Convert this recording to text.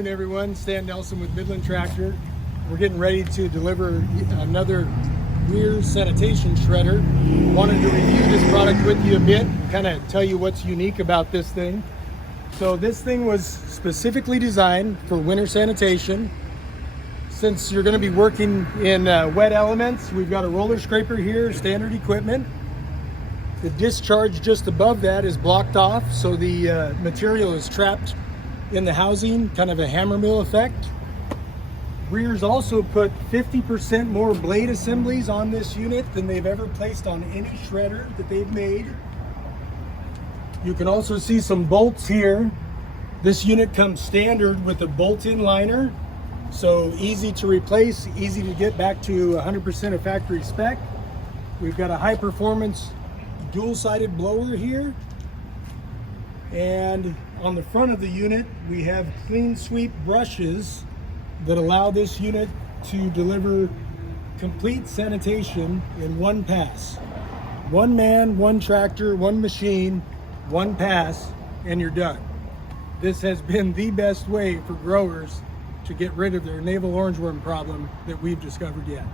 Good afternoon, everyone. Stan Nelson with Midland Tractor. We're getting ready to deliver another Rears Sanitation Shredder. Wanted to review this product with you a bit, kind of tell you what's unique about this thing. So this thing was specifically designed for winter sanitation. Since you're going to be working in wet elements, we've got a roller scraper here, standard equipment. The discharge just above that is blocked off, so the material is trapped in the housing, kind of a hammer mill effect. Rears also put 50% more blade assemblies on this unit than they've ever placed on any shredder that they've made. You can also see some bolts here. This unit comes standard with a bolt-in liner, so easy to replace, easy to get back to 100% of factory spec. We've got a high-performance dual-sided blower here. And on the front of the unit, we have clean sweep brushes that allow this unit to deliver complete sanitation in one pass. One man, one tractor, one machine, one pass, and you're done. This has been the best way for growers to get rid of their navel orange worm problem that we've discovered yet.